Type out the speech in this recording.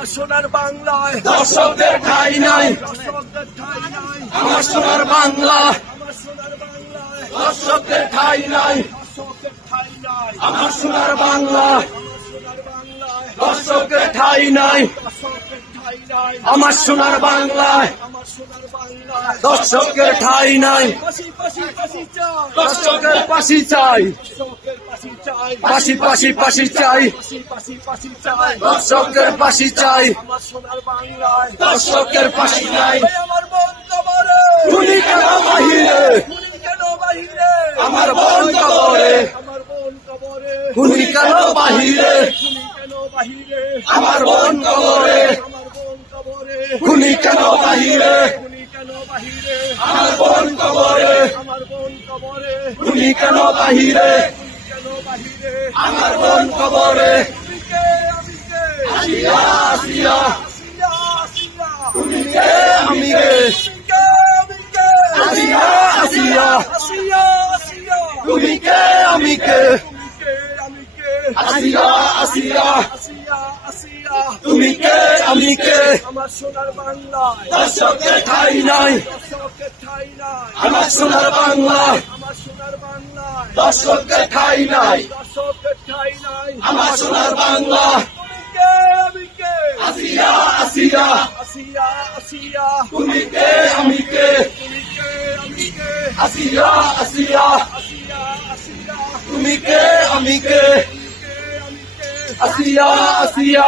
আমার সোনার বাংলায় দর্শকদের ঠাঁই নাই, দর্শকদের ঠাঁই নাই, আমার সোনার বাংলা আমার সোনার বাংলায় দর্শকদের ঠাঁই নাই, দর্শকদের ঠাঁই নাই, আমার সোনার বাংলা আমার সোনার বাংলায় দর্শকদের ঠাঁই নাই, দর্শকদের ঠাঁই নাই, আমার সোনার বাংলায় আমার সোনার বাংলায় দর্শকের ঠাঁই নাই, পাশি পাশি পাশি চাই, দর্শকের পাশি চাই, দর্শকের পাশি চাই, পাশি পাশি পাশি চাই, পাশি পাশি পাশি চাই, দর্শকের পাশি চাই, আমার সোনার বাংলায় দর্শকের পাশি নাই। এই আমার বোন কবরে, খুনি কেন বাহিরে, খুনি কেন বাহিরে, আমার বোন কবরে, আমার বোন কবরে, খুনি কেন বাহিরে, খুনি কেন বাহিরে, আমার বোন কবরে, আমার বোন কবরে, খুনি কেন বাহিরে, খুনি কেন বাহিরে, আমার বোন কবরে, আমার বোন কবরে, খুনি কেন বাহিরে, খুনি কেন বাহিরে, আমার বোন কবরে। আমি কে, আমি কে, আসিয়া আসিয়া আসিয়া, আসিয়া, তুমি কে আমি কে, আমি কে, আসিয়া আসিয়া আসিয়া, আসিয়া, তুমি কে আমি কে, তুমি কে, আমি কে, আসিয়া আসিয়া আসিয়া, আসিয়া, তুমি কে আমি কে, আমার সোনার বাংলায় দর্শকের ঠাঁই নাই, দর্শকের ঠাঁই নাই, আমার সোনার বাংলা আমার সোনার বাংলায় দর্শকের ঠাঁই নাই, দর্শকের ঠাঁই নাই, আমার সোনার বাংলা তুমি কে, আমি কে, আসিয়া আসিয়া আসিয়া, আসিয়া, তুমি কে আমি কে, তুমি কে, আমি কে, আসিয়া আসিয়া আসিয়া, আসিয়া, তুমি কে আমি কে, তুমি কে, আমি কে, আসিয়া আসিয়া।